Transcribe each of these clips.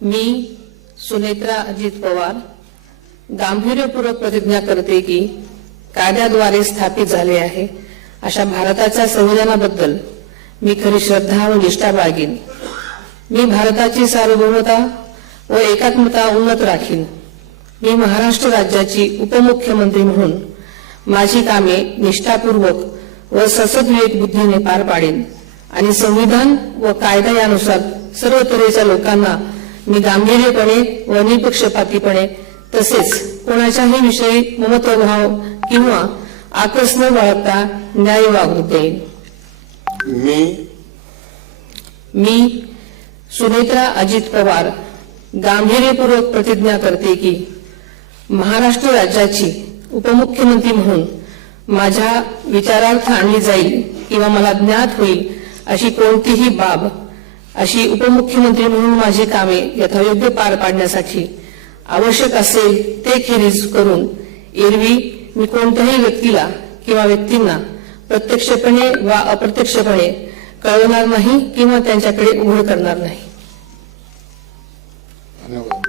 मी सुनेत्रा अजित पवार गांभीर्यपूर्वक प्रतिज्ञा करते की कायद्याद्वारे स्थापित झाले आहे अशा भारताच्या संविधानाबद्दल मी खरी श्रद्धा व निष्ठा बाळगीन। मी भारताची सार्वभौमता व एकात्मता उन्नत राखीन। मी महाराष्ट्र राज्याची उपमुख्यमंत्री म्हणून माझी कामे निष्ठापूर्वक व ससद्विवेक बुद्धीने पार पाडेन आणि संविधान व कायदा यानुसार सर्व तऱ्हेच्या लोकांना मी गांभीर्यपणे व निपक्षपातीपणे तसेच कोणाच्याही विषयी ममत्वभाव किंवा आकस न बाळगता न्याय वागणूक देईन। मी सुनेत्रा अजित पवार गांभीर्यपूर्वक प्रतिज्ञा करते की महाराष्ट्र राज्याची उपमुख्यमंत्री म्हणून माझ्या विचारार्थ आणली जाईल किंवा मला ज्ञात होईल अशी कोणतीही बाब अशी उपमुख्यमंत्री म्हणून माझी कामे यथायोग्य पार पाडण्यासाठी आवश्यक असेल ते खेरीज करून एरवी मी कोणत्याही व्यक्तीला किंवा व्यक्तींना प्रत्यक्षपणे वा अप्रत्यक्षपणे कळवणार नाही किंवा त्यांच्याकडे उघड करणार नाही। धन्यवाद।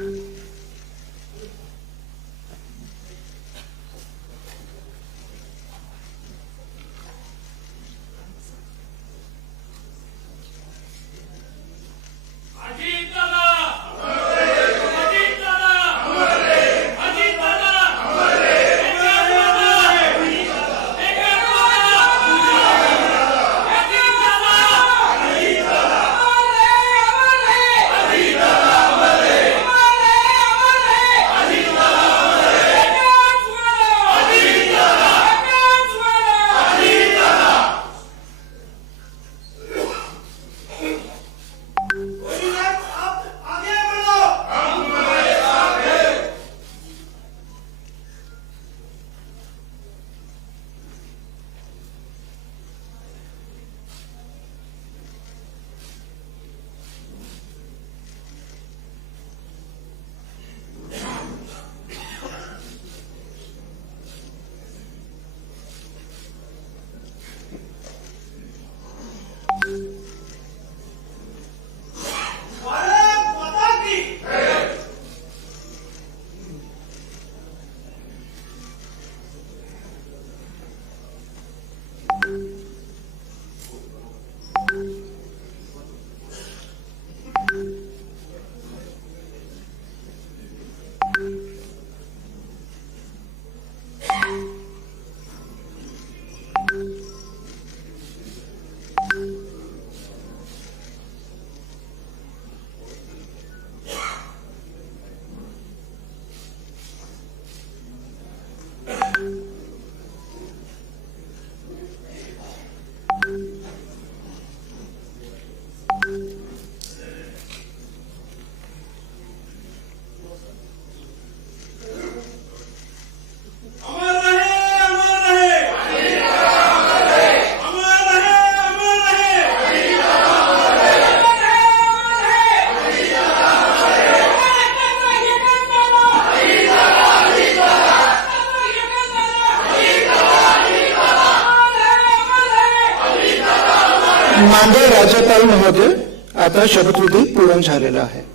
माननीय राज्यपाल महोदय, आता शपथविधी पूर्ण झालेला आहे।